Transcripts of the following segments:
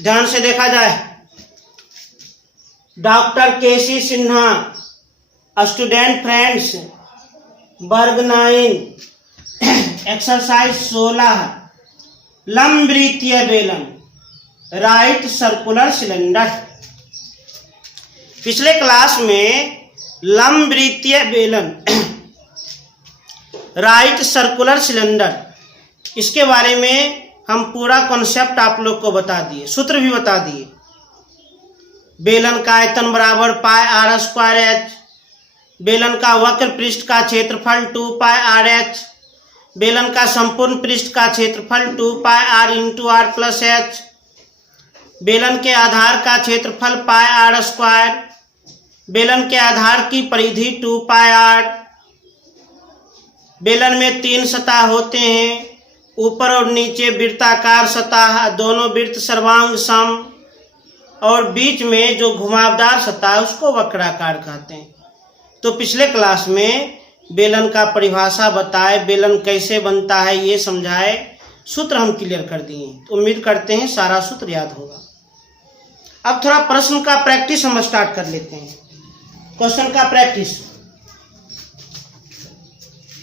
ध्यान से देखा जाए, डॉक्टर केसी सिन्हा, स्टूडेंट फ्रेंड्स, वर्ग 9, एक्सरसाइज 16, लंबवृत्तीय बेलन, राइट सर्कुलर सिलेंडर। पिछले क्लास में लंबवृत्तीय बेलन, राइट सर्कुलर सिलेंडर, इसके बारे में हम पूरा कॉन्सेप्ट आप लोग को बता दिए, सूत्र भी बता दिए। बेलन का आयतन बराबर पाई आर स्क्वायर एच, बेलन का वक्र पृष्ठ का क्षेत्रफल 2 पाई आर एच, बेलन का संपूर्ण पृष्ठ का क्षेत्रफल 2 pi r into r plus h, बेलन के आधार का क्षेत्रफल पाई आर स्क्वायर, बेलन के आधार की परिधि 2 पाई आर। बेलन में 3 सतह होते हैं, ऊपर और नीचे वृत्ताकार सतह, दोनों वृत्त सर्वांग सम, और बीच में जो घुमावदार सतह है उसको वक्राकार कहते हैं। तो पिछले क्लास में बेलन का परिभाषा बताए, बेलन कैसे बनता है ये समझाए, सूत्र हम क्लियर कर दिए। तो उम्मीद करते हैं सारा सूत्र याद होगा। अब थोड़ा प्रश्न का प्रैक्टिस हम स्टार्ट कर लेते हैं, क्वेश्चन का प्रैक्टिस।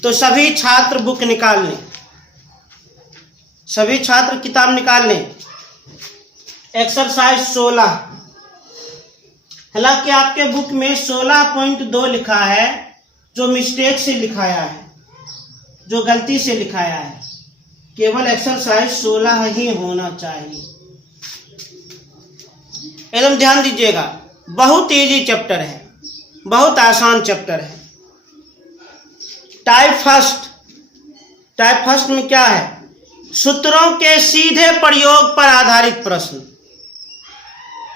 तो सभी छात्र बुक निकाल लें, सभी छात्र किताब निकाल लें। एक्सरसाइज 16, हालांकि आपके बुक में 16.2 लिखा है, जो मिस्टेक से लिखाया है, जो गलती से लिखाया है। केवल एक्सरसाइज 16 ही होना चाहिए, एकदम ध्यान दीजिएगा। बहुत इजी चैप्टर है, बहुत आसान चैप्टर है। टाइप फर्स्ट में क्या है? सूत्रों के सीधे प्रयोग पर आधारित प्रश्न।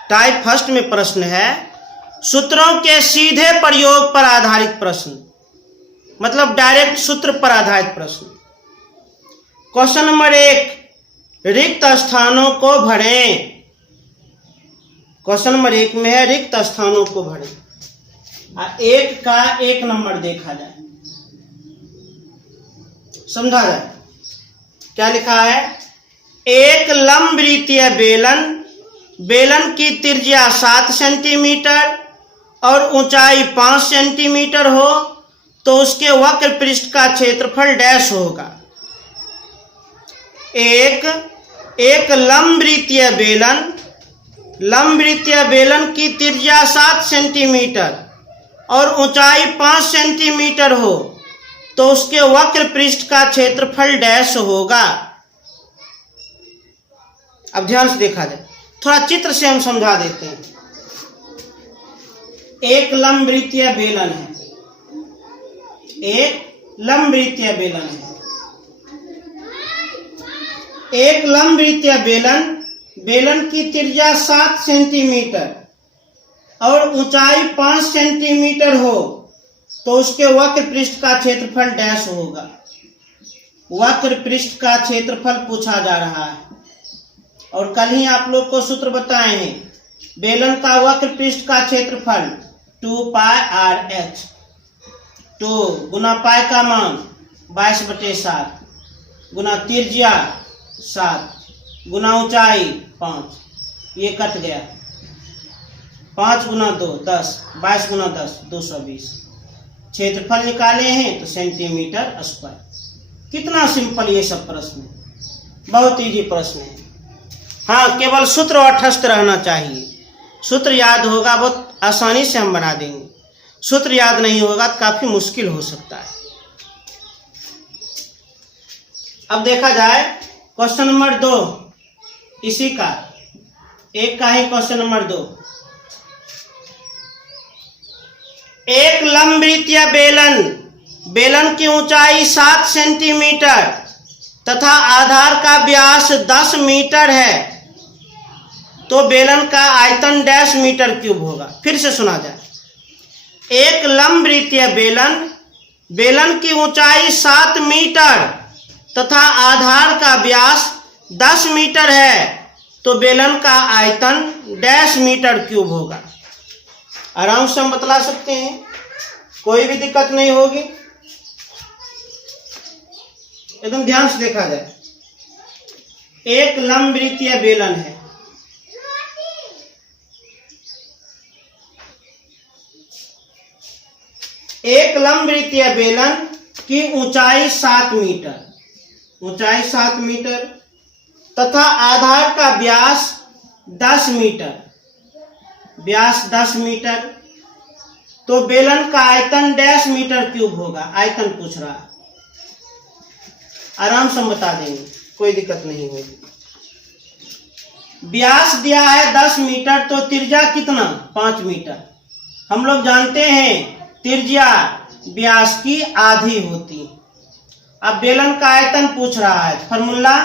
टाइप फर्स्ट में प्रश्न है सूत्रों के सीधे प्रयोग पर आधारित प्रश्न, मतलब डायरेक्ट सूत्र पर आधारित प्रश्न। क्वेश्चन नंबर 1, रिक्त स्थानों को भरें। क्वेश्चन नंबर 1 में है रिक्त स्थानों को भरें। 1 का 1 नंबर देखा जाए, समझा जाए। क्या लिखा है? एक लंबवृत्तीय बेलन, बेलन की त्रिज्या 7 सेंटीमीटर और ऊंचाई 5 सेंटीमीटर हो तो उसके वक्र पृष्ठ का क्षेत्रफल डैश होगा। एक लंबवृत्तीय बेलन, लंबवृत्तीय बेलन की त्रिज्या 7 सेंटीमीटर और ऊंचाई 5 सेंटीमीटर हो तो उसके वक्र पृष्ठ का क्षेत्रफल डैश होगा। अब ध्यान से देखा जाए, थोड़ा चित्र से हम समझा देते हैं। एक लंबवृत्तीय बेलन है, एक लंबवृत्तीय बेलन है। एक लंबवृत्तीय बेलन, बेलन की त्रिज्या 7 सेंटीमीटर और ऊंचाई 5 सेंटीमीटर हो तो उसके वक्र पृष्ठ का क्षेत्रफल डैश होगा। वक्र पृष्ठ का क्षेत्रफल पूछा जा रहा है, और कल ही आप लोग को सूत्र बताए हैं। बेलन का वक्र पृष्ठ का क्षेत्रफल 2 पाई आर एच, 2 गुना पाई का मान 22/7 गुना त्रिज्या 7 गुना ऊंचाई 5, ये कट गया। 5 गुना 2 10, 22 गुना 10 220। क्षेत्रफल निकाले हैं तो सेंटीमीटर स्क्वायर। कितना सिंपल ये सब प्रश्न है, बहुत इजी प्रश्न है। हाँ, केवल सूत्र तटस्थ रहना चाहिए। सूत्र याद होगा बहुत आसानी से हम बना देंगे, सूत्र याद नहीं होगा तो काफी मुश्किल हो सकता है। अब देखा जाए क्वेश्चन नंबर 2, इसी का एक का ही क्वेश्चन नंबर 2। एक लंबवृत्तीय बेलन, बेलन की ऊंचाई 7 सेंटीमीटर तथा आधार का व्यास 10 मीटर है तो बेलन का आयतन डैश मीटर क्यूब होगा। फिर से सुना जाए। एक लंबवृत्तीय बेलन, बेलन की ऊंचाई 7 मीटर तथा आधार का व्यास 10 मीटर है तो बेलन का आयतन डैश मीटर क्यूब होगा। आराम से हम बतला सकते हैं, कोई भी दिक्कत नहीं होगी। एकदम ध्यान से देखा जाए। एक लंबवृत्तीय बेलन है, एक लंबवृत्तीय बेलन की ऊंचाई 7 मीटर, ऊंचाई 7 मीटर तथा आधार का व्यास 10 मीटर, व्यास 10 मीटर, तो बेलन का आयतन डैश मीटर क्यूब होगा। आयतन पूछ रहा है, आराम से बता देंगे, कोई दिक्कत नहीं होगी। व्यास दिया है 10 मीटर, तो त्रिज्या कितना 5 मीटर। हम लोग जानते हैं त्रिज्या व्यास की आधी होती। अब बेलन का आयतन पूछ रहा है, formula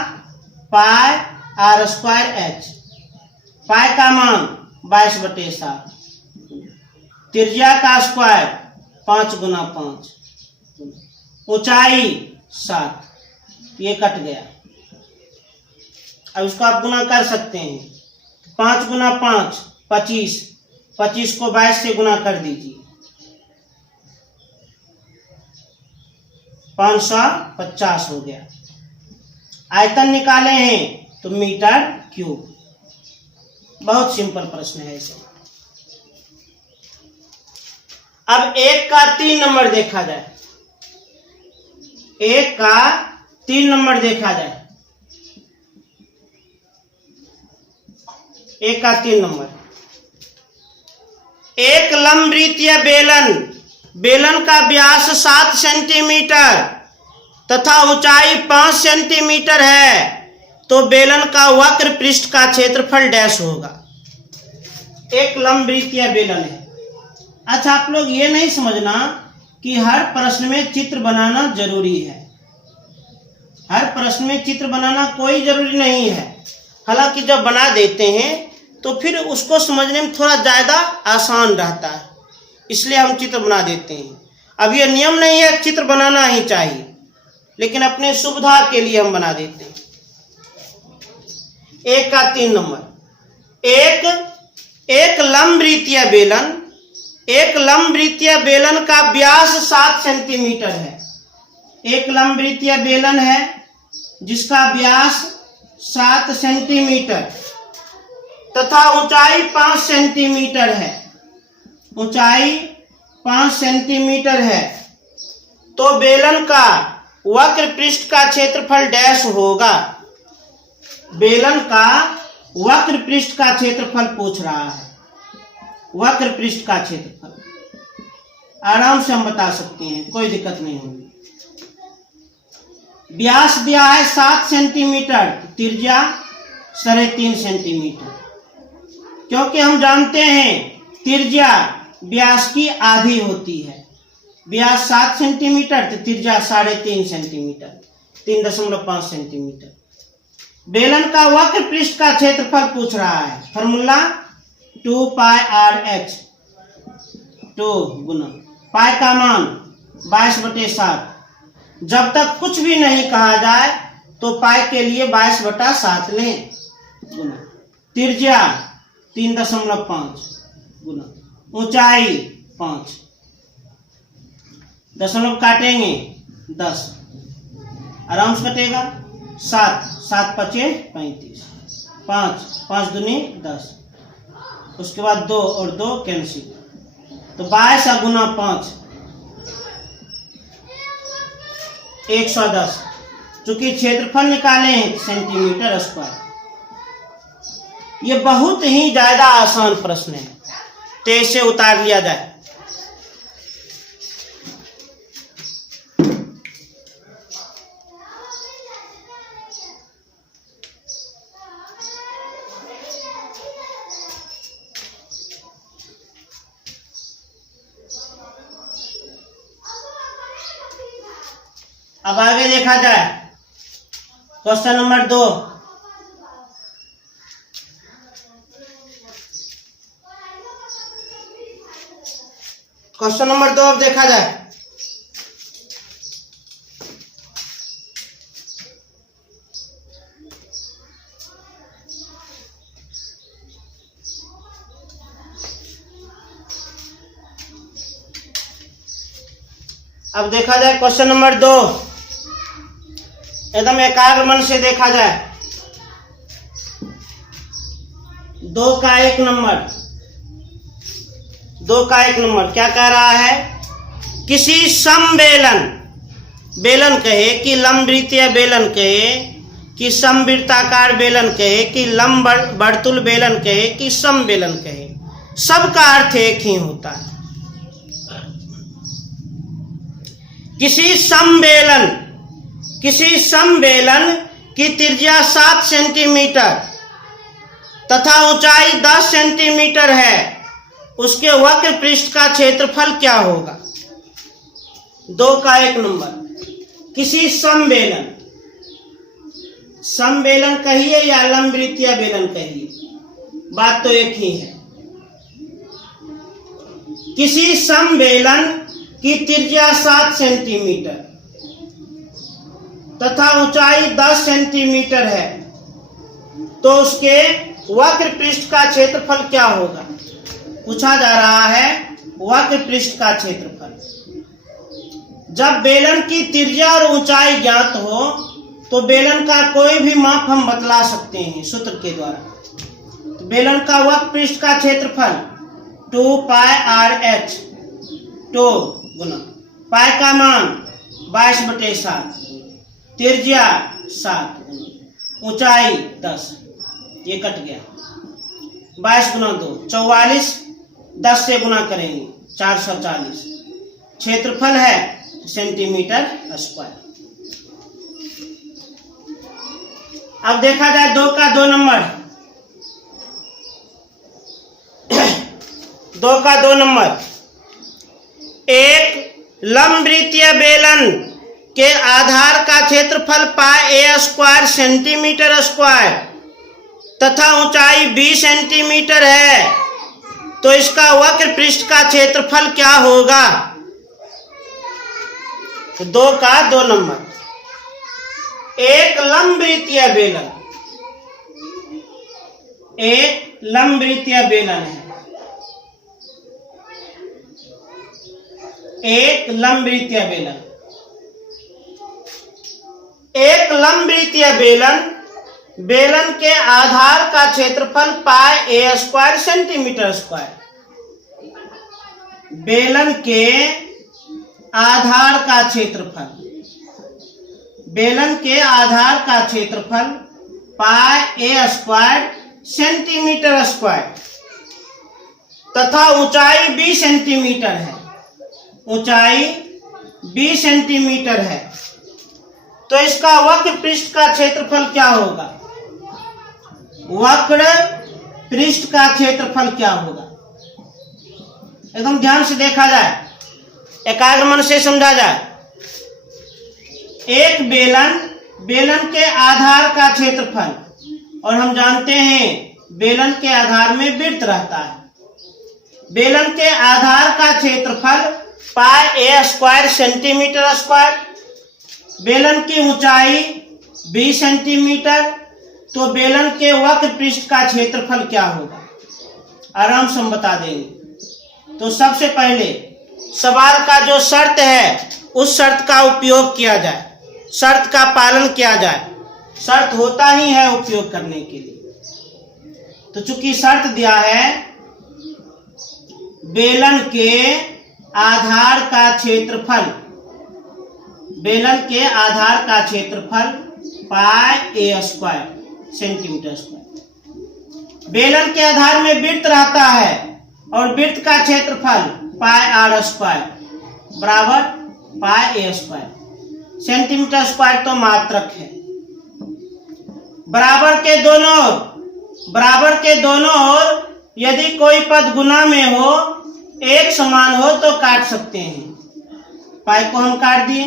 pi r square h. Pi का मान 22/7, त्रिज्या का स्क्वायर 5 गुना 5, ऊंचाई 7, ये कट गया। अब इसको आप गुना कर सकते हैं, 5 गुना 5 25, 25 को 22 से गुना कर दीजिए, 550 हो गया। आयतन निकाले हैं तो मीटर क्यूब। बहुत सिंपल प्रश्न है इसे। अब 1 का 3 नंबर देखा जाए, 1 का 3 नंबर देखा जाए, 1 का 3 नंबर। एक लंबवृत्तीय बेलन, बेलन का व्यास 7 सेंटीमीटर तथा ऊंचाई 5 सेंटीमीटर है, तो बेलन का वक्र पृष्ठ का क्षेत्रफल डैश होगा। एक लंबवृत्तीय बेलन है। अच्छा, आप लोग ये नहीं समझना कि हर प्रश्न में चित्र बनाना जरूरी है। हर प्रश्न में चित्र बनाना कोई जरूरी नहीं है। हालांकि जब बना देते हैं तो फिर उसको समझने में थोड़ा ज़्यादा आसान रहता है, इसलिए हम चित्र बना देते हैं। अब ये नियम नहीं है चित्र बनाना ही चाहिए, लेकिन अपने सुविधा के लिए हम बना देते हैं। 1 का 3 नंबर। एक लंबवृत्तीय बेलन, एक लंबवृत्तीय बेलन का व्यास 7 सेंटीमीटर है। एक लंबवृत्तीय बेलन है जिसका व्यास 7 सेंटीमीटर तथा ऊंचाई 5 सेंटीमीटर है, ऊंचाई 5 सेंटीमीटर है, तो बेलन का वक्र पृष्ठ का क्षेत्रफल डैश होगा। बेलन का वक्र पृष्ठ का क्षेत्रफल पूछ रहा है, वक्र पृष्ठ का क्षेत्रफल। आराम से हम बता सकते हैं, कोई दिक्कत नहीं होगी। व्यास दिया है 7 सेंटीमीटर, त्रिज्या 3.5 सेंटीमीटर। क्योंकि हम जानते हैं त्रिज्या व्यास की आधी होती है। व्यास 7 सेंटीमीटर तो त्रिज्या 3.5 सेंटीमीटर, 3.5 सेंटीमीटर। बेलन का वक्र पृष्ठ का क्षेत्रफल पूछ रहा है, फॉर्मूला 2 पाई आर एच। 2 गुना पाई का मान 22/7। जब तक कुछ भी नहीं कहा जाए तो पाई के लिए 22/7 लें, गुना त्रिज्या 3.5 गुना ऊंचाई 5, दशमलव काटेंगे 10, आराम से कटेगा। 7 7 5 35, 5 5 दूनी 10, उसके बाद 2 और 2 कैंसिल, तो 22 गुना 5 110। चूंकि क्षेत्रफल निकाले हैं सेंटीमीटर स्क्वायर। ये बहुत ही ज्यादा आसान प्रश्न है, तो इसे उतार लिया जाए। अब आगे देखा जाए, क्वेश्चन नंबर 2। क्वेश्चन नंबर 2 अब देखा जाए। अब देखा जाए क्वेश्चन नंबर 2, एकदम एकाग्र मन से देखा जाए। 2 का 1 नंबर, 2 का 1 नंबर क्या कह रहा है किसी समबेलन, बेलन कहे कि लंबवृत्तीय बेलन कहे कि समवृत्ताकार बेलन कहे कि लंब वर्तुल बेलन कहे कि समबेलन कहे, सबका अर्थ एक ही होता है। किसी समबेलन की त्रिज्या 7 सेंटीमीटर तथा ऊंचाई 10 सेंटीमीटर है, उसके वक्र पृष्ठ का क्षेत्रफल क्या होगा? 2 का 1 नंबर। किसी समबेलन कहिए या लंबवृत्तीय बेलन कहिए, बात तो एक ही है। किसी समबेलन की त्रिज्या 7 सेंटीमीटर तथा ऊंचाई 10 सेंटीमीटर है, तो उसके वक्र पृष्ठ का क्षेत्रफल क्या होगा? पूछा जा रहा है वक्र पृष्ठ का क्षेत्रफल। जब बेलन की त्रिज्या और ऊंचाई ज्ञात हो तो बेलन का कोई भी माप हम बतला सकते हैं सूत्र के द्वारा। तो बेलन का वक्र पृष्ठ का क्षेत्रफल 2 पाई RH, 2 गुना पाई का मान 22/7, त्रिज्या 7 गुना ऊंचाई 10, ये कट गया, 22 गुना 2 44, 10 से गुना करेंगे 440, क्षेत्रफल है सेंटीमीटर स्क्वायर। अब देखा जाए 2 का 2 नंबर। 2 का 2 नंबर, एक लंबवृत्तीय बेलन के आधार का क्षेत्रफल पाई a स्क्वायर सेंटीमीटर स्क्वायर तथा ऊंचाई 20 सेंटीमीटर है, तो इसका वक्र पृष्ठ का क्षेत्रफल क्या होगा? 2 का 2 नंबर, एक लंबवृत्तीय बेलन, एक लंबवृत्तीय बेलन है, एक लंबवृत्तीय बेलन, एक लंबवृत्तीय बेलन के आधार का क्षेत्रफल पाई a स्क्वायर सेंटीमीटर स्क्वायर। बेलन के आधार का क्षेत्रफल, बेलन के आधार का क्षेत्रफल पाई a स्क्वायर सेंटीमीटर स्क्वायर तथा ऊंचाई 20 सेंटीमीटर है, ऊंचाई 20 सेंटीमीटर है, तो इसका वक्र पृष्ठ का क्षेत्रफल क्या होगा? वक्र पृष्ठ का क्षेत्रफल क्या होगा? एकदम ध्यान से देखा जाए, एकाग्र मन से समझा जाए। एक बेलन के आधार का क्षेत्रफल, और हम जानते हैं बेलन के आधार में वृत्त रहता है। बेलन के आधार का क्षेत्रफल पाई a स्क्वायर सेंटीमीटर स्क्वायर, बेलन की ऊंचाई 20 सेंटीमीटर, तो बेलन के वक्र पृष्ठ का क्षेत्रफल क्या होगा? आराम से हम बता देंगे। तो सबसे पहले सवाल का जो शर्त है उस शर्त का उपयोग किया जाए, शर्त का पालन किया जाए। शर्त होता ही है उपयोग करने के लिए। तो चूंकि शर्त दिया है बेलन के आधार का क्षेत्रफल, बेलन के आधार का क्षेत्रफल पाई a स्क्वायर सेंटीमीटर स्क्वायर। बेलन के आधार में वृत्त रहता है और वृत्त का क्षेत्रफल पाई r स्क्वायर बराबर पाई a स्क्वायर। सेंटीमीटर स्क्वायर तो मात्रक है। बराबर के दोनों ओर यदि कोई पद गुना में हो, एक समान हो तो काट सकते हैं। पाई को हम काट दिए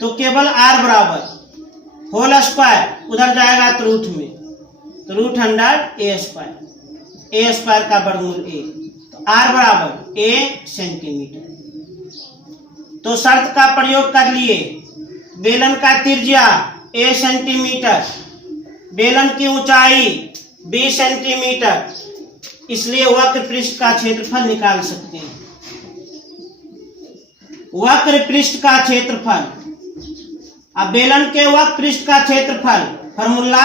तो केवल r बराबर होल स्क्वायर उधर जाएगा तो रूट में, तो रूट 100 a स्क्वायर का वर्गमूल a, तो r बराबर a सेंटीमीटर। तो शर्त का प्रयोग कर लिए। बेलन का त्रिज्या a सेंटीमीटर, बेलन की ऊंचाई 20 सेंटीमीटर, इसलिए वक्र पृष्ठ का क्षेत्रफल निकाल सकते हैं। वक्र पृष्ठ का क्षेत्रफल, अब बेलन के वक्र पृष्ठ का क्षेत्रफल फॉर्मूला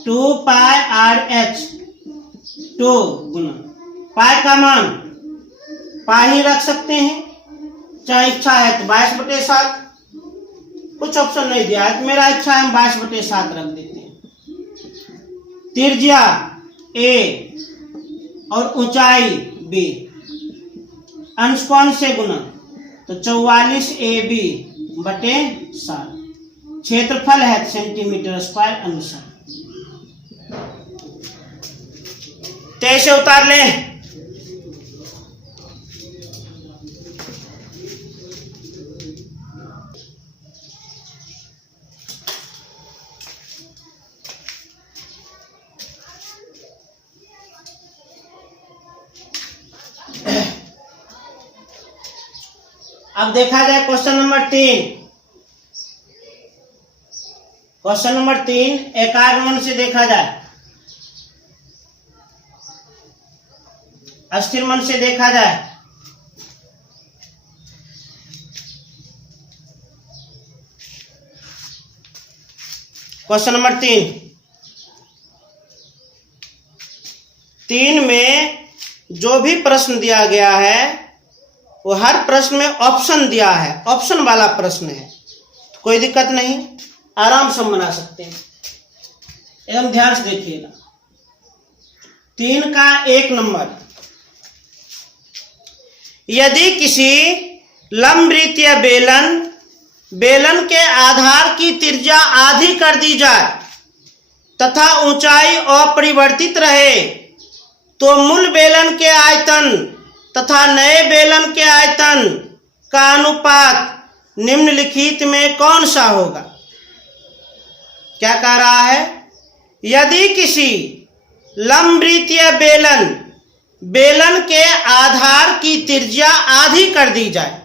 2 पाई RH, 2 गुना पाई का मान पाई ही रख सकते हैं, चाहे इच्छा है तो 22/7, कुछ ऑप्शन नहीं दिया है तो मेरा इच्छा है हम 22/7 रख देते हैं। त्रिज्या a और ऊंचाई b, अंश कौन से गुना, तो 44ab/7, क्षेत्रफल है सेंटीमीटर² अनुसार। तो ऐसे उतार लें। अब देखा जाए क्वेश्चन नंबर 3। क्वेश्चन नंबर 3 एकाग्र मन से देखा जाए, अस्थिर मन से देखा जाए। क्वेश्चन नंबर 3 में जो भी प्रश्न दिया गया है वो हर प्रश्न में ऑप्शन दिया है, ऑप्शन वाला प्रश्न है, तो कोई दिक्कत नहीं, आराम से बना सकते हैं। एकदम ध्यान से देखिएगा। 3 का 1 नंबर, यदि किसी लंबवृत्तीय बेलन के आधार की त्रिज्या आधी कर दी जाए तथा ऊंचाई अपरिवर्तित रहे तो मूल बेलन के आयतन तथा नए बेलन के आयतन का अनुपात निम्नलिखित में कौन सा होगा। क्या कह रहा है, यदि किसी लंबवृत्तीय बेलन के आधार की त्रिज्या आधी कर दी जाए,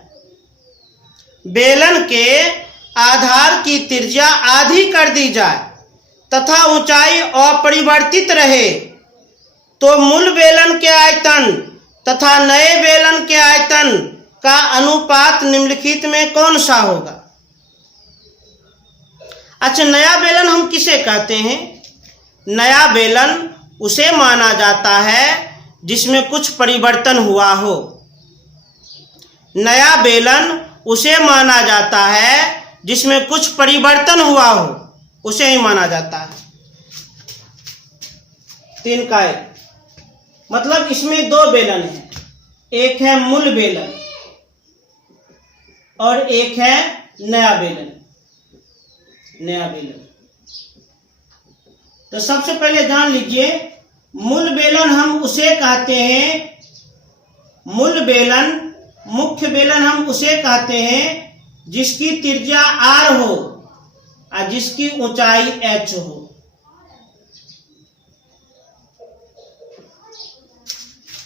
बेलन के आधार की त्रिज्या आधी कर दी जाए तथा ऊंचाई अपरिवर्तित रहे तो मूल बेलन के आयतन तथा नए बेलन के आयतन का अनुपात निम्नलिखित में कौन सा होगा। अच्छा, नया बेलन हम किसे कहते हैं? नया बेलन उसे माना जाता है जिसमें कुछ परिवर्तन हुआ हो। नया बेलन उसे माना जाता है जिसमें कुछ परिवर्तन हुआ हो, उसे ही माना जाता है। 3 का 1 मतलब इसमें 2 बेलन है, एक है मूल बेलन और एक है नया बेलन। तो सबसे पहले जान लीजिए, मूल बेलन हम उसे कहते हैं, मुख्य बेलन हम उसे कहते हैं जिसकी त्रिज्या r हो और जिसकी ऊंचाई h हो।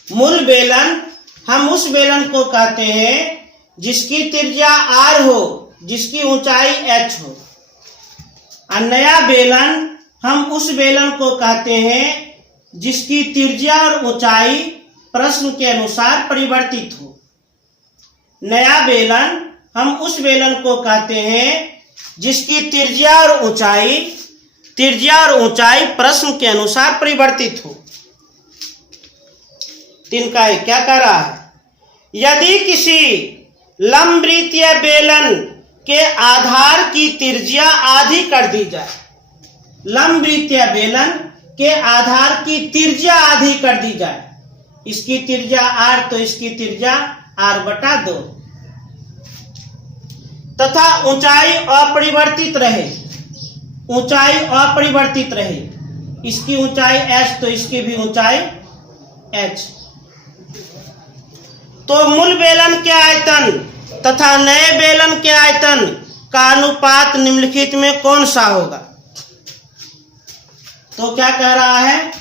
मूल बेलन हम उस बेलन को कहते हैं जिसकी त्रिज्या r हो, जिसकी ऊंचाई h हो। और नया बेलन हम उस बेलन को कहते हैं जिसकी त्रिज्या और ऊंचाई प्रश्न के अनुसार परिवर्तित हो। नया बेलन हम उस बेलन को कहते हैं जिसकी त्रिज्या और ऊंचाई प्रश्न के अनुसार परिवर्तित हो। 3 का 1 क्या कह रहा है, यदि किसी लंबवृत्तीय बेलन के आधार की त्रिज्या आधी कर दी जाए, लंबवृत्तीय बेलन के आधार की त्रिज्या आधी कर दी जाए, इसकी त्रिज्या r तो इसकी त्रिज्या r/2 तथा ऊंचाई अपरिवर्तित रहे, इसकी ऊंचाई h तो इसकी भी ऊंचाई h, तो मूल बेलन के आयतन तथा नए बेलन के आयतन का अनुपात निम्नलिखित में कौन सा होगा। तो क्या कह रहा है,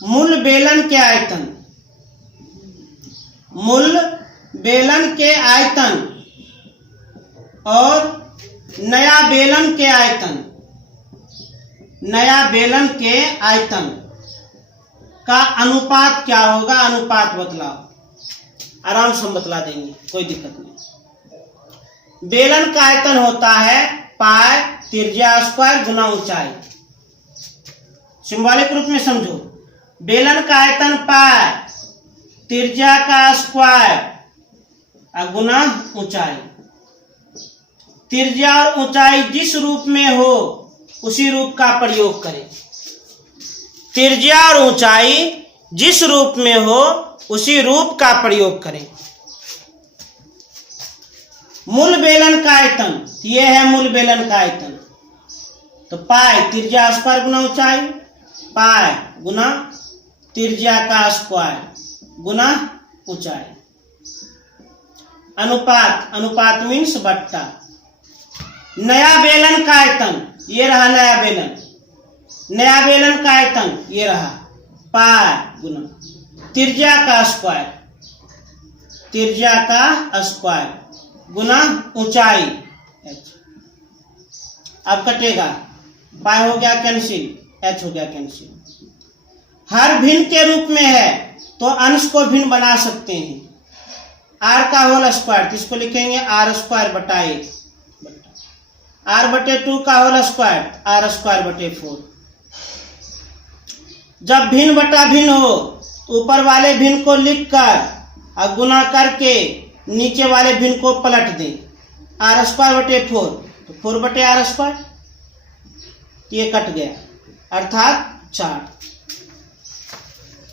मूल बेलन के आयतन और नया बेलन के आयतन का अनुपात क्या होगा। अनुपात बतलाओ, आराम से हम बतला देंगे, कोई दिक्कत नहीं। बेलन का आयतन होता है पाई त्रिज्या स्क्वायर गुना ऊंचाई। सिंबॉलिक रूप में समझो, बेलन का आयतन पाई त्रिज्या का स्क्वायर और गुना ऊंचाई। त्रिज्या और ऊंचाई जिस रूप में हो उसी रूप का प्रयोग करें। त्रिज्या और ऊंचाई जिस रूप में हो उसी रूप का प्रयोग करें। मूल बेलन का आयतन, ये है मूल बेलन का आयतन। तो पाई त्रिज्या स्क्वायर गुना ऊंचाई, पाई गुना त्रिज्या का स्क्वायर गुना ऊंचाई। अनुपात, अनुपात मीन्स बट्टा। नया बेलन का आयतन, ये रहा नया बेलन। नया बेलन का आयतन ये रहा पाई गुना त्रिज्या का स्क्वायर, त्रिज्या का स्क्वायर गुना ऊंचाई। अब कटेगा, पाई हो गया कैंसिल, एच हो गया कैंसिल। हर भिन्न के रूप में है तो अंश को भिन्न बना सकते हैं। आर का होल स्क्वायर, तो इसको लिखेंगे आर स्क्वायर बटा 1, आर बटे 2 का होल स्क्वायर, आर स्क्वायर बटे 4। जब भिन्न बटा भिन्न हो तो ऊपर वाले भिन्न को लिखकर और गुना करके नीचे वाले भिन्न को पलट दें। आर स्क्वायर बटे 4, तो 4 बटे आर स्क्वायर, ये कट गया अर्थात 4।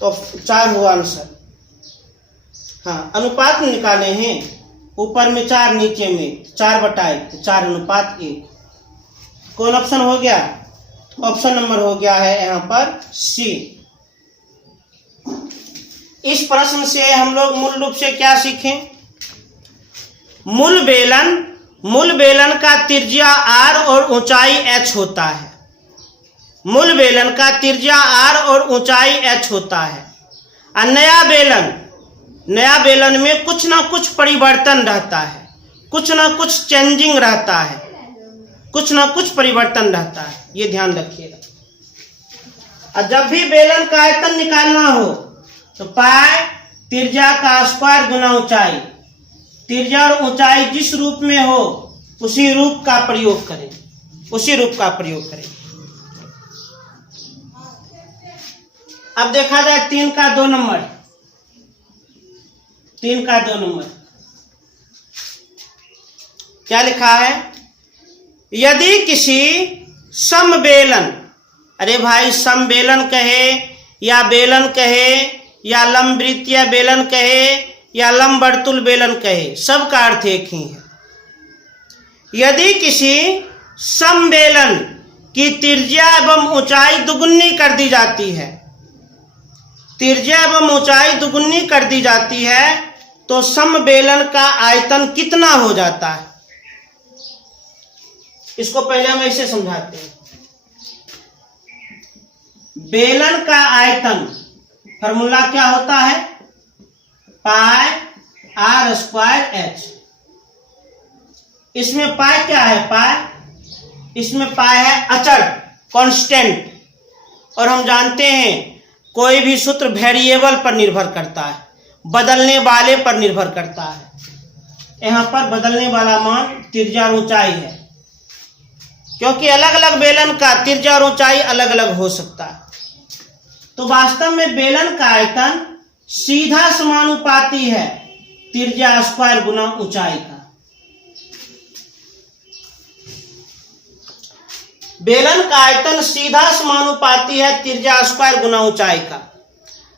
तो 4 हुआ आंसर। हाँ, अनुपात निकाले हैं, ऊपर में 4 नीचे में 4 बटा 1, तो 4 अनुपात 1। कौन ऑप्शन हो गया? ऑप्शन नंबर हो गया है यहाँ पर सी। इस प्रश्न से हम लोग मूल रूप से क्या सीखें? मूल बेलन का त्रिज्या r और ऊंचाई h होता है। मूल बेलन का त्रिज्या r और ऊंचाई h होता है। और नया बेलन में कुछ ना कुछ परिवर्तन रहता है, कुछ ना कुछ चेंजिंग रहता है, कुछ ना कुछ परिवर्तन रहता है, ये ध्यान रखिएगा। और जब भी बेलन का आयतन निकालना हो तो पाई त्रिज्या का स्क्वायर गुना ऊंचाई। त्रिज्या और ऊंचाई जिस रूप में हो उसी रूप का प्रयोग करें, उसी रूप का प्रयोग करें। अब देखा जाए 3 का 2 नंबर, 3 का 2 नंबर क्या लिखा है? यदि किसी समबेलन, अरे भाई समबेलन कहे या बेलन कहे या लंबवृत्तीय बेलन कहे या लंबवर्तुल बेलन कहे, सब का अर्थ एक ही है। यदि किसी समबेलन की त्रिज्या एवं ऊंचाई दुगुनी कर दी जाती है, त्रिज्या एवं ऊंचाई दुगुनी कर दी जाती है, तो समबेलन का आयतन कितना हो जाता है? इसको पहले हम ऐसे समझाते हैं। बेलन का आयतन फॉर्मूला क्या होता है? Pi r square H. इसमें पाई क्या है? पाई, इसमें पाई है अचर, कांस्टेंट। और हम जानते हैं कोई भी सूत्र वेरिएबल पर निर्भर करता है, बदलने वाले पर निर्भर करता है। यहां पर बदलने वाला मान त्रिज्या और ऊंचाई है, क्योंकि अलग अलग बेलन का त्रिज्या और ऊंचाई अलग अलग हो सकता है। तो वास्तव में बेलन का आयतन सीधा समानुपाती है त्रिज्या स्क्वायर गुना ऊंचाई का। बेलन का आयतन सीधा समानुपाती है त्रिज्या स्क्वायर गुना ऊंचाई का।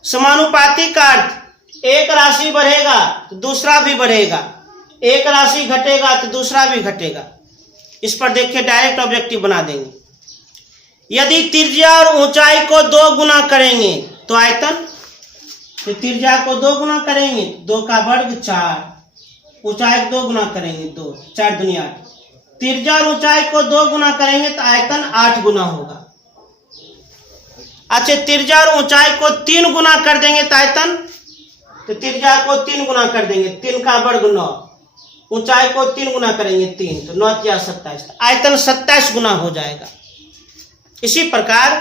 समानुपाती का अर्थ एक राशि बढ़ेगा तो दूसरा भी बढ़ेगा, एक राशि घटेगा तो दूसरा भी घटेगा। इस पर देखिए, डायरेक्ट ऑब्जेक्टिव बना देंगे। यदि त्रिज्या और ऊंचाई को 2 गुना करेंगे तो आयतन, तो त्रिज्या को 2 गुना करेंगे 2 का वर्ग 4, ऊंचाई को 2 गुना करेंगे 2, 4 दुनिया 8। त्रिज्या और ऊंचाई को 2 गुना करेंगे तो आयतन 8 गुना होगा। अच्छा, त्रिज्या और ऊंचाई को 3 गुना कर देंगे तो आयतन, तो त्रिज्या को 3 गुना कर देंगे, 3 का वर्ग 9, ऊंचाई को 3 गुना करेंगे 3, तो 9 या 27, आयतन 27 गुना हो जाएगा। इसी प्रकार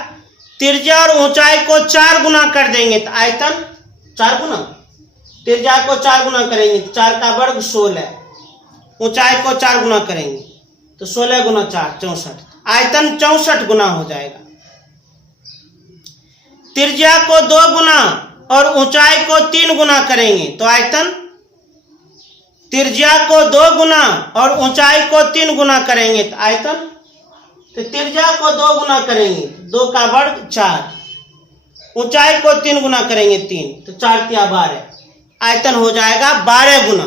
त्रिज्या और ऊंचाई को 4 गुना कर देंगे तो आयतन 4 गुना, त्रिज्या को 4 गुना करेंगे तो 4 का वर्ग 16, ऊंचाई को 4 गुना करेंगे तो 16 गुना 4 64, आयतन 64 गुना हो जाएगा। त्रिज्या को 2 गुना और ऊंचाई को 3 गुना करेंगे तो आयतन त्रिज्या को 2 गुना और ऊंचाई को 3 गुना करेंगे तो आयतन, तो त्रिज्या को 2 गुना करेंगे 2 का वर्ग 4, ऊंचाई को 3 गुना करेंगे 3, तो 4 तिया 12, आयतन हो जाएगा 12 गुना।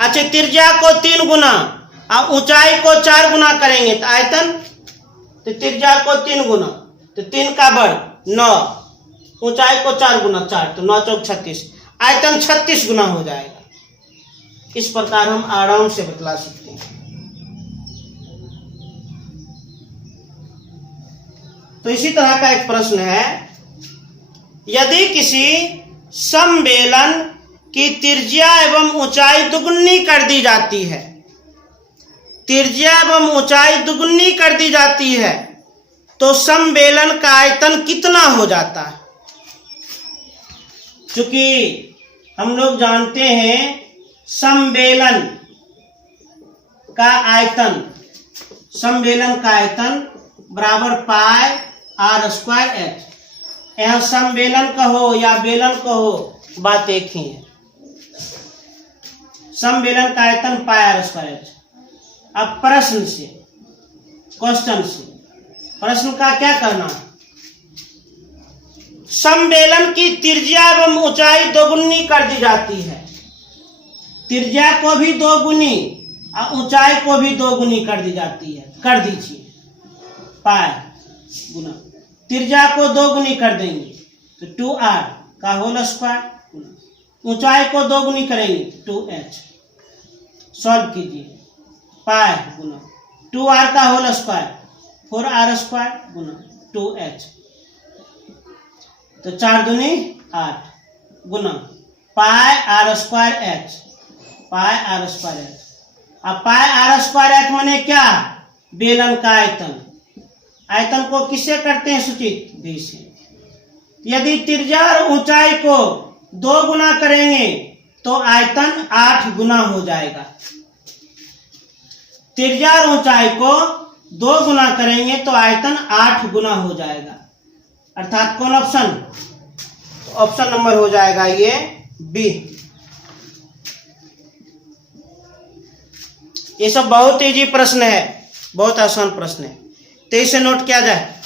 अच्छा, त्रिज्या को 3 गुना और ऊंचाई को 4 गुना करेंगे तो आयतन, तो त्रिज्या को 3 गुना तो 3 का वर्ग 9, ऊंचाई को 4 गुना 4, तो 9 चौक 36, आयतन 36 गुना हो जाएगा। इस प्रकार हम आराम से बतला सकते हैं। तो इसी तरह का एक प्रश्न है, यदि किसी समबेलन की त्रिज्या एवं ऊंचाई दुगुनी कर दी जाती है, त्रिज्या एवं ऊंचाई दुगुनी कर दी जाती है, तो समबेलन का आयतन कितना हो जाता है? चूंकि हम लोग जानते हैं समबेलन का आयतन, समबेलन का आयतन बराबर पाई r स्क्वायर h। यहाँ समबेलन कहो या बेलन कहो, बात एक ही है। समबेलन का आयतन पाई r स्क्वायर h। अब प्रश्न से, क्वेश्चन से, प्रश्न का क्या करना है? समबेलन की त्रिज्या एवं ऊंचाई दोगुनी कर दी जाती है, त्रिज्या को भी 2 गुनी और ऊंचाई को भी 2 गुनी कर दी जाती है, कर दीजिए, पाई गुना त्रिज्या को 2 गुनी कर देंगे तो 2r का होल स्क्वायर, ऊंचाई को 2 गुनी करेंगे 2h, सॉल्व कीजिए, पाई गुना 2r का होल स्क्वायर 4r स्क्वायर गुना 2h, तो 4 दूनी 8 गुना पाई r स्क्वायर h, पाई r स्क्वायर h। अब पाई r स्क्वायर h माने क्या? बेलन का आयतन। आयतन को किससे करते हैं सूचित? b से। यदि त्रिज्या और ऊंचाई को 2 गुना करेंगे तो आयतन 8 गुना हो जाएगा। त्रिज्या और ऊंचाई को 2 गुना करेंगे तो आयतन 8 गुना हो जाएगा। अर्थात कौन ऑप्शन? तो ऑप्शन नंबर हो जाएगा ये बी। ये सब बहुत इजी प्रश्न है, बहुत आसान प्रश्न है, तो इसे नोट किया जाए।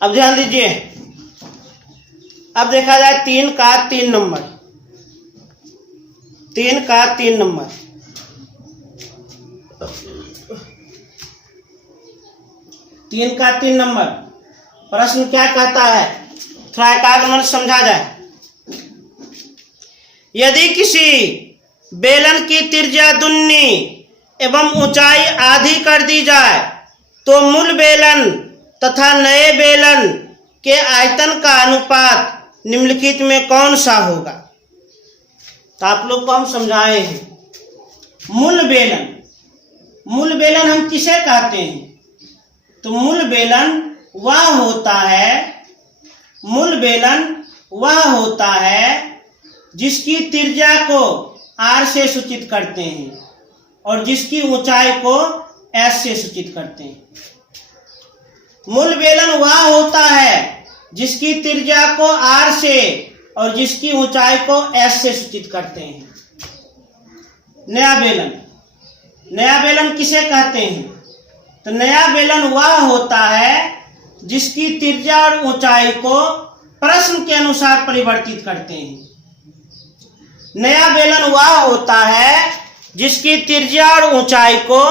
अब ध्यान दीजिए, अब देखा जाए 3 का 3 नंबर, 3 का 3 नंबर। तीन का 3 नंबर प्रश्न क्या कहता है, थोड़ा एकाग्र मन समझा जाए। यदि किसी बेलन की त्रिज्या दुनी एवं ऊंचाई आधी कर दी जाए तो मूल बेलन तथा नए बेलन के आयतन का अनुपात निम्नलिखित में कौन सा होगा? तो आप लोग को हम समझाए हैं। मूल बेलन, मूल बेलन हम किसे कहते हैं? तो मूल बेलन वह होता है, मूल बेलन वह होता है जिसकी त्रिज्या को r से सूचित करते हैं और जिसकी ऊंचाई को s से सूचित करते हैं। मूल बेलन वह होता है जिसकी त्रिज्या को r से और जिसकी ऊंचाई को s से सूचित करते हैं। नया बेलन, नया बेलन किसे कहते हैं? तो नया बेलन वह होता है जिसकी त्रिज्या और ऊंचाई को प्रश्न के अनुसार परिवर्तित करते हैं। नया बेलन वह होता है जिसकी त्रिज्या और ऊंचाई को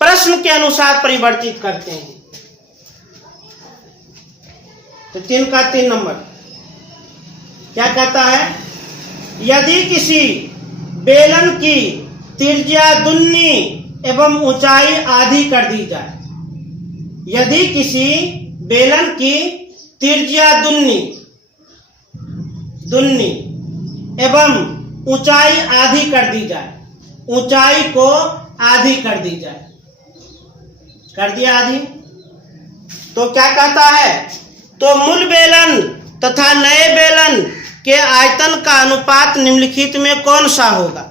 प्रश्न के अनुसार परिवर्तित करते हैं। तो 3 का 3 नंबर क्या कहता है? यदि किसी बेलन की त्रिज्या दुनी एवं ऊंचाई आधी कर दी जाए। यदि किसी बेलन की त्रिज्या दुन्नी एवं ऊंचाई आधी कर दी जाए, ऊंचाई को आधी कर दी जाए, कर दिया आधी, तो क्या कहता है? तो मूल बेलन तथा नए बेलन के आयतन का अनुपात निम्नलिखित में कौन सा होगा?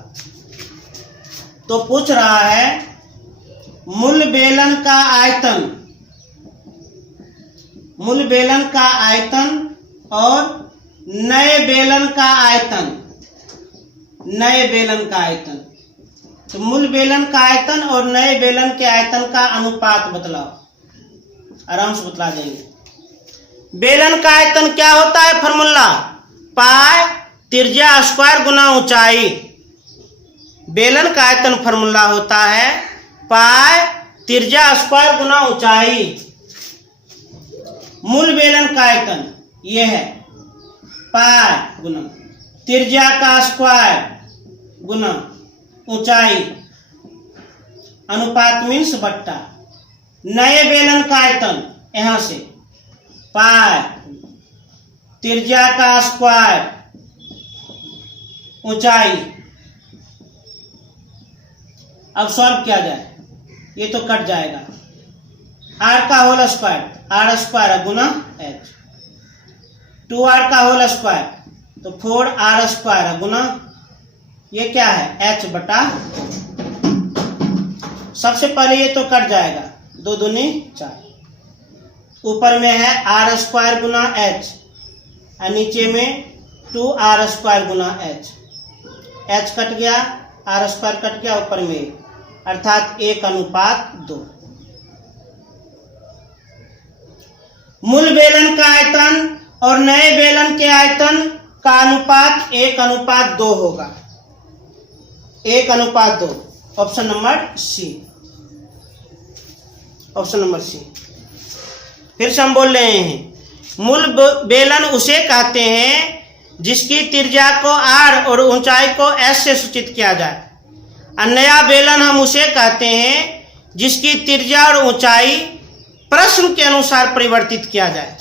तो पूछ रहा है मूल बेलन का आयतन और नए बेलन का आयतन, तो मूल बेलन का आयतन और नए बेलन के आयतन का अनुपात बतलाओ। आराम से बतला देंगे। बेलन का आयतन क्या होता है? फॉर्मूला पाई त्रिज्या स्क्वायर गुना ऊंचाई। बेलन का आयतन फॉर्मूला होता है पाई त्रिज्या स्क्वायर गुना ऊंचाई। मूल बेलन का आयतन यह है पाई गुना त्रिज्या का स्क्वायर गुना ऊंचाई, अनुपात मीन्स बट्टा। नए बेलन का आयतन यहां से पाई त्रिज्या का स्क्वायर ऊंचाई। अब सॉल्व किया जाए, ये तो कट जाएगा। आर का होल स्क्वायर, आर स्क्वायर गुना एच, 2r का होल स्क्वायर तो 4r स्क्वायर गुना ये क्या है? h बटा। सबसे पहले ये तो कट जाएगा, 2 दूनी 4। ऊपर में है r स्क्वायर गुना h और नीचे में 2r स्क्वायर गुना h। h कट गया, r स्क्वायर कट गया, ऊपर में अर्थात 1:2। मूल बेलन का आयतन और नए बेलन के आयतन का अनुपात 1:2 होगा, 1:2। Option number C, option number C. फिर से हम बोल रहे हैं मूल बेलन उसे कहते हैं जिसकी त्रिज्या को r और ऊंचाई को s से सूचित किया जाए, और नया बेलन हम उसे कहते हैं जिसकी त्रिज्या और ऊंचाई प्रश्न के अनुसार परिवर्तित किया जाए।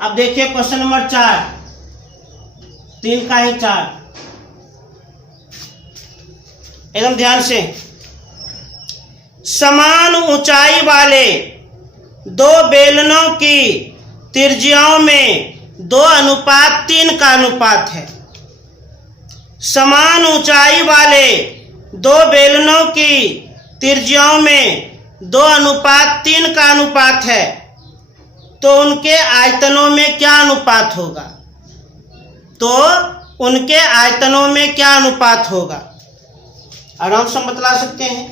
अब देखिए क्वेश्चन नंबर 4, 3 का ही 4, एकदम ध्यान से। समान ऊंचाई वाले दो बेलनों की त्रिज्याओं में 2:3 का अनुपात है। समान ऊंचाई वाले दो बेलनों की त्रिज्याओं में 2:3 का अनुपात है, तो उनके आयतनों में क्या अनुपात होगा? तो उनके आयतनों में क्या अनुपात होगा? आराम से बतला सकते हैं।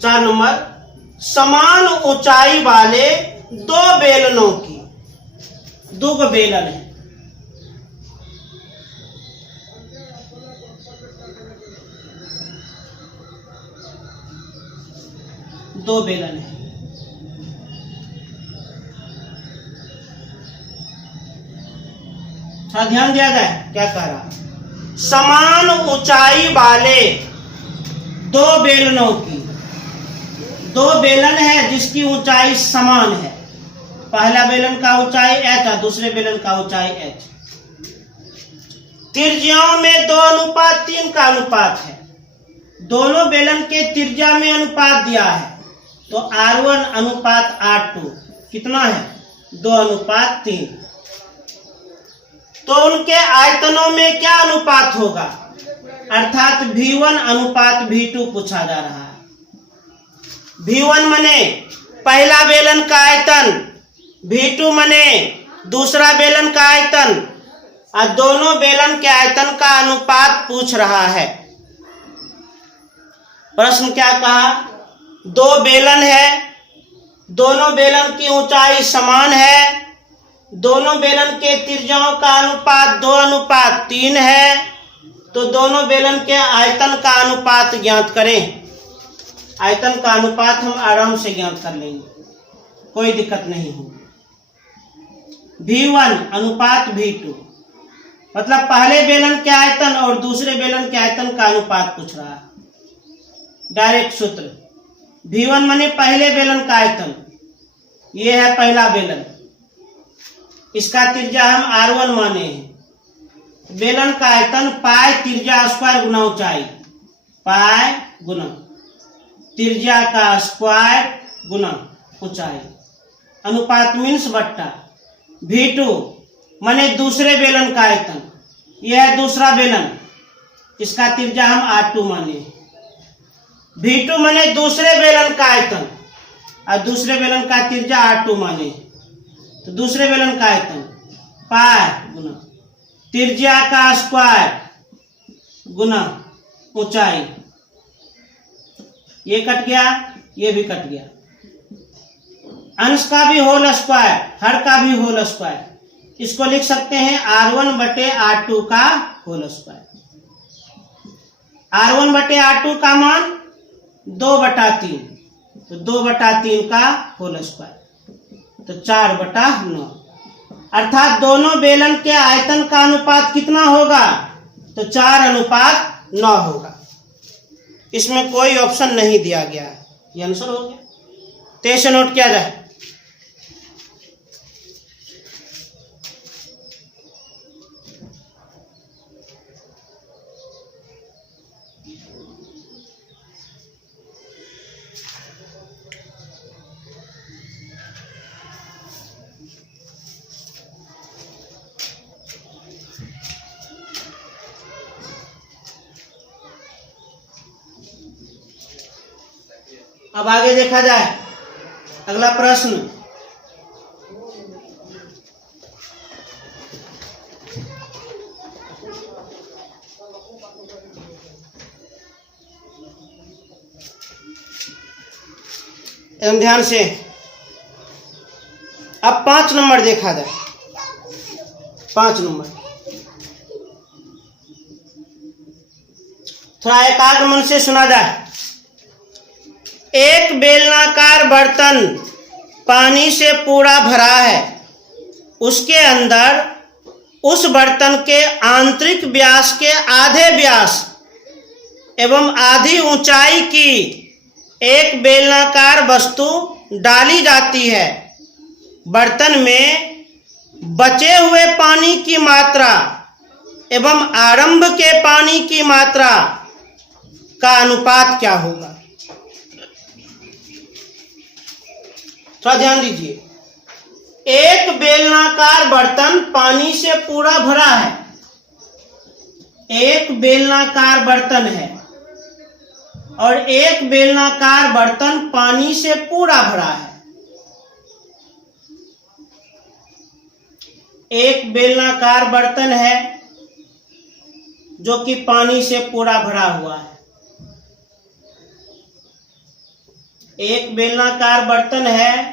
4 नंबर, समान ऊंचाई वाले दो बेलनों की, 2 बेलन है, दो बेलन है। थोड़ा ध्यान दिया जाए क्या कह रहा। समान ऊंचाई वाले दो बेलनों की, 2 बेलन है जिसकी ऊंचाई समान है। पहला बेलन का ऊंचाई h है, दूसरे बेलन का ऊंचाई h। त्रिज्याओं में 2:3 का अनुपात है। दोनों बेलन के त्रिज्या में अनुपात दिया है, तो R1 अनुपात R2 कितना है? 2:3। तो उनके आयतनों में क्या अनुपात होगा? अर्थात V1 अनुपात V2 पूछा जा रहा है। V1 मने पहला बेलन का आयतन, V2 मने दूसरा बेलन का आयतन, और दोनों बेलन के आयतन का अनुपात पूछ रहा है। प्रश्न क्या कहा? 2 बेलन है, दोनों बेलन की ऊंचाई समान है, दोनों बेलन के त्रिज्याओं का अनुपात 2:3 है, तो दोनों बेलन के आयतन का अनुपात ज्ञात करें। आयतन का अनुपात हम आराम से ज्ञात कर लेंगे, कोई दिक्कत नहीं होगी। V1 अनुपात V2 मतलब पहले बेलन के आयतन और दूसरे बेलन के आयतन का अनुपात पूछ रहा है। डायरेक्ट सूत्र V1 माने पहले बेलन का आयतन, ये है पहला बेलन, इसका त्रिज्या हम R1 माने हैं। बेलन का आयतन पाई त्रिज्या स्क्वायर गुना ऊंचाई, पाई गुना त्रिज्या का स्क्वायर गुना ऊंचाई, अनुपात मीन्स बट्टा। V2 माने दूसरे बेलन का आयतन, यह है दूसरा बेलन, इसका त्रिज्या हम R2 माने। V2 माने दूसरे बेलन का आयतन और दूसरे बेलन का त्रिज्या R2 माने, तो दूसरे बेलन का आयतन पाई गुना त्रिज्या का स्क्वायर गुना ऊंचाई, ये कट गया, ये भी कट गया। अंश का भी होल स्क्वायर, हर का भी होल स्क्वायर, इसको लिख सकते हैं R1 बटे R2 का होल स्क्वायर। R1 बटे R2 का मान 2/3, तो 2/3 का होल स्क्वायर, तो 4/9, अर्थात दोनों बेलन के आयतन का अनुपात कितना होगा, तो 4:9 होगा। इसमें कोई ऑप्शन नहीं दिया गया है, ये आंसर हो गया, तो इसे नोट किया जाए। अब आगे देखा जाए अगला प्रश्न। एकदम ध्यान से, अब 5 नंबर देखा जाए। 5 नंबर थोड़ा एकाग्र मन से सुना जाए। एक बेलनाकार बर्तन पानी से पूरा भरा है, उसके अंदर उस बर्तन के आंतरिक व्यास के आधे व्यास एवं आधी ऊंचाई की एक बेलनाकार वस्तु डाली जाती है। बर्तन में बचे हुए पानी की मात्रा एवं आरंभ के पानी की मात्रा का अनुपात क्या होगा? थोड़ा ध्यान दीजिए। एक बेलनाकार बर्तन पानी से पूरा भरा है, एक बेलनाकार बर्तन है और एक बेलनाकार बर्तन पानी से पूरा भरा है। एक बेलनाकार बर्तन है जो कि पानी से पूरा भरा हुआ है। एक बेलनाकार बर्तन है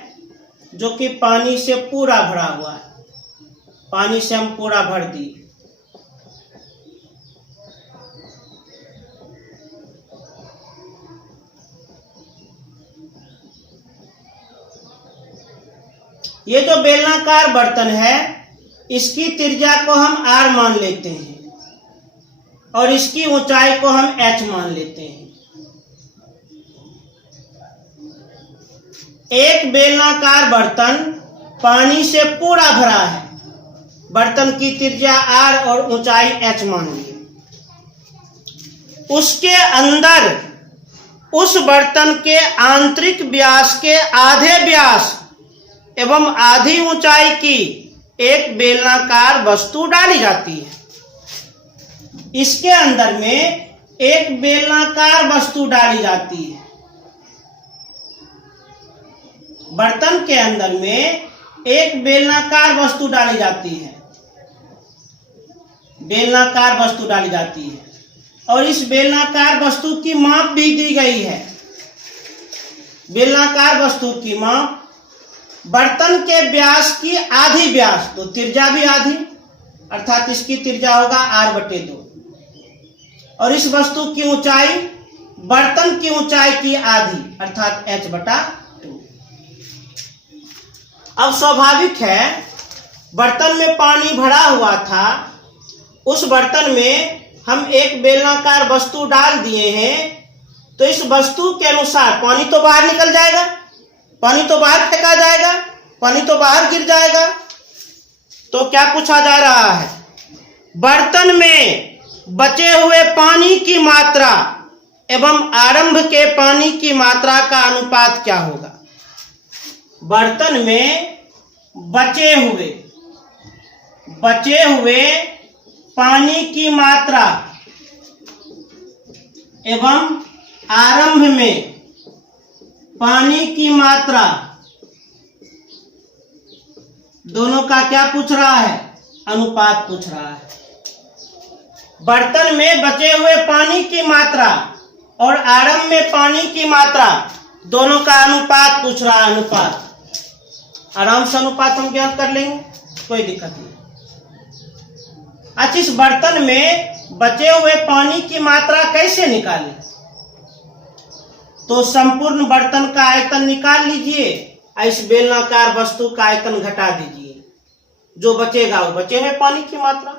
जो कि पानी से पूरा भरा हुआ है, पानी से हम पूरा भर दिए। ये जो बेलनाकार बर्तन है इसकी त्रिज्या को हम R मान लेते हैं और इसकी ऊंचाई को हम H मान लेते हैं। एक बेलनाकार बर्तन पानी से पूरा भरा है, बर्तन की त्रिज्या R और ऊंचाई H मान ली। उसके अंदर उस बर्तन के आंतरिक व्यास के आधे व्यास एवं आधी ऊंचाई की एक बेलनाकार वस्तु डाली जाती है। इसके अंदर में एक बेलनाकार वस्तु डाली जाती है। बर्तन के अंदर में एक बेलनाकार वस्तु डाली जाती है, बेलनाकार वस्तु डाली जाती है और इस बेलनाकार वस्तु की माप भी दी गई है। बेलनाकार वस्तु की माप बर्तन के व्यास की आधी व्यास, तो त्रिज्या भी आधी, अर्थात इसकी त्रिज्या होगा R/2 और इस वस्तु की ऊंचाई बर्तन की ऊंचाई की आधी, अर्थात H/2। अब स्वाभाविक है बर्तन में पानी भरा हुआ था उस बर्तन में हम एक बेलनाकार वस्तु डाल दिए हैं, तो इस वस्तु के अनुसार पानी तो बाहर निकल जाएगा, पानी तो बाहर फेंका जाएगा, पानी तो बाहर गिर जाएगा। तो क्या पूछा जा रहा है, बर्तन में बचे हुए पानी की मात्रा एवं आरंभ के पानी की मात्रा का अनुपात क्या होगा। बर्तन में बचे हुए पानी की मात्रा एवं आरंभ में पानी की मात्रा, दोनों का क्या पूछ रहा है, अनुपात पूछ रहा है। बर्तन में बचे हुए पानी की मात्रा और आरंभ में पानी की मात्रा, दोनों का अनुपात पूछ रहा है। अनुपात आराम से अनुपात हम ज्ञात कर लेंगे, कोई दिक्कत नहीं। अच्छा, इस बर्तन में बचे हुए पानी की मात्रा कैसे निकालें। तो संपूर्ण बर्तन का आयतन निकाल लीजिए, इस बेलनाकार वस्तु का आयतन घटा दीजिए, जो बचेगा वो बचे हुए पानी की मात्रा।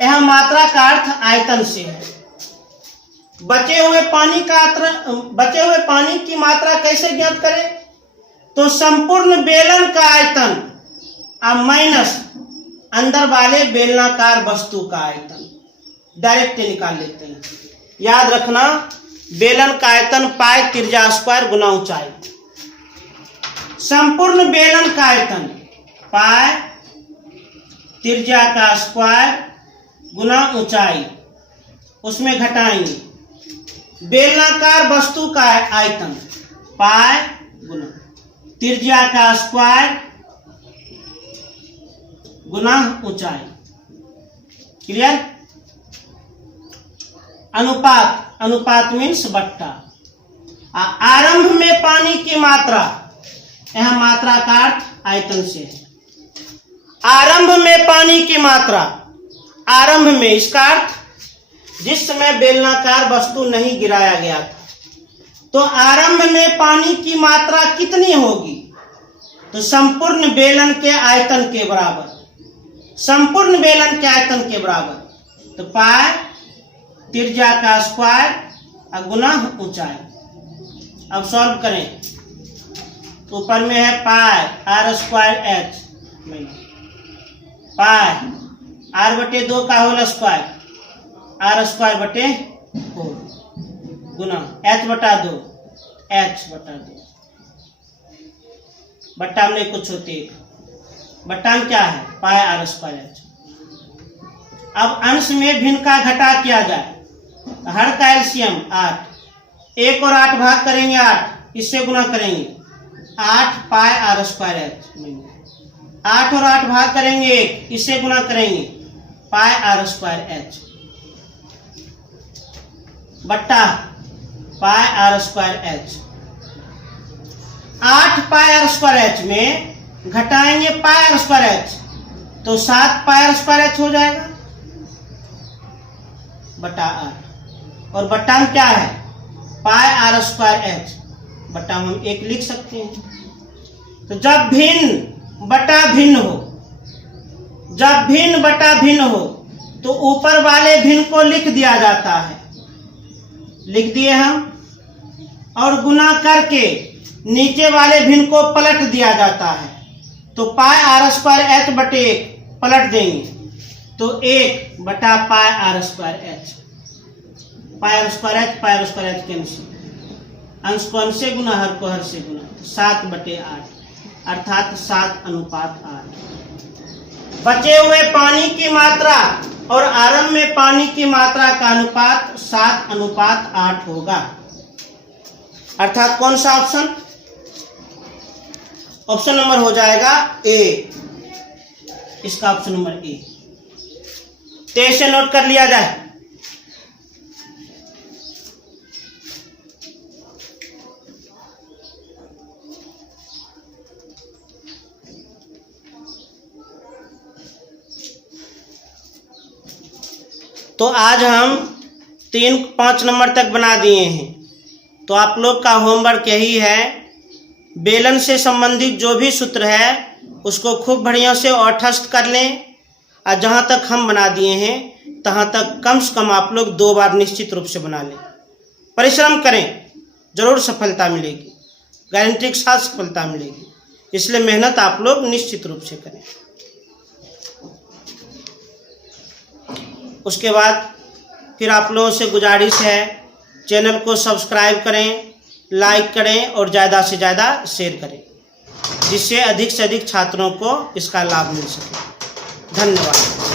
यह मात्रा का अर्थ आयतन से है। बचे हुए पानी की मात्रा कैसे ज्ञात करें। तो संपूर्ण बेलन का आयतन अब माइनस अंदर वाले बेलनाकार वस्तु का आयतन, डायरेक्ट निकाल लेते हैं। याद रखना, बेलन का आयतन पाई त्रिज्या स्क्वायर गुना ऊंचाई। संपूर्ण बेलन का आयतन पाई त्रिज्या का स्क्वायर गुना ऊंचाई, उसमें घटाएंगे बेलनाकार वस्तु का आयतन पाई गुना त्रिज्या का स्क्वायर गुना ऊंचाई। क्लियर। अनुपात मीन्स बट्टा। आरंभ में पानी की मात्रा, यह मात्रा का अर्थ आयतन से है। आरंभ में पानी की मात्रा, आरंभ में इसका अर्थ जिस समय बेलनाकार वस्तु नहीं गिराया गया था, तो आरंभ में पानी की मात्रा कितनी होगी। तो संपूर्ण बेलन के आयतन के बराबर, संपूर्ण बेलन के आयतन के बराबर। तो पाई त्रिज्या का स्क्वायर गुना ऊंचाई। अब सॉल्व करें, तो ऊपर में है pi r square h, pi r बटे 2 का होल स्क्वायर, आर स्क्वायर बटे 4 गुना एच बटा 2, एच बटा 2 बट्टा में कुछ होती है, बट्टा में क्या है पाई आर स्क्वायर एच। अब अंश में भिन्न का घटा किया जाए, हर का एलसीएम 8, 1 और 8 भाग करेंगे 8, इससे गुना करेंगे 8 पाई आर स्क्वायर एच। 8 और 8 भाग करेंगे 1, इससे गुना करेंगे पाई आर स्क्वायर एच बट्टा pi r square h. 8 pi r square h में घटाएंगे पाई आर स्क्वायर एच, तो 7 पाई आर स्क्वायर एच हो जाएगा बटा 8। और बट्टा में क्या है पाई आर स्क्वायर एच, बट्टा में हम 1 लिख सकते हैं। तो जब भिन्न बटा भिन्न हो, जब भिन्न बटा भिन्न हो, तो ऊपर वाले भिन्न को लिख दिया जाता है, लिख दिए हम, और गुना करके नीचे वाले भिन्न को पलट दिया जाता है। तो पाई आर स्क्वायर एच बटे 1 पलट देंगे, तो 1 बटा pi r square h. Pi r square h, pi r square h cancel, अंश को अंश से गुना, हर को हर से गुना, 7 बटे 8 अर्थात 7 अनुपात 8। बचे हुए पानी की मात्रा और आरंभ में पानी की मात्रा का अनुपात 7 अनुपात 8 होगा। अर्थात कौन सा ऑप्शन, ऑप्शन नंबर हो जाएगा ए, इसका ऑप्शन नंबर ए। तो इसे नोट कर लिया जाए। तो आज हम 3-5 नंबर तक बना दिए हैं। तो आप लोग का होमवर्क यही है, बेलन से संबंधित जो भी सूत्र है उसको खूब बढ़िया से ओठस्थ कर लें, और जहाँ तक हम बना दिए हैं तहाँ तक कम से कम आप लोग 2 बार निश्चित रूप से बना लें। परिश्रम करें, जरूर सफलता मिलेगी, गारंटी के साथ सफलता मिलेगी। इसलिए मेहनत आप लोग निश्चित रूप से करें। उसके बाद फिर आप लोगों से गुजारिश है, चैनल को सब्सक्राइब करें, लाइक करें और ज़्यादा से ज़्यादा शेयर करें, जिससे अधिक से अधिक छात्रों को इसका लाभ मिल सके। धन्यवाद।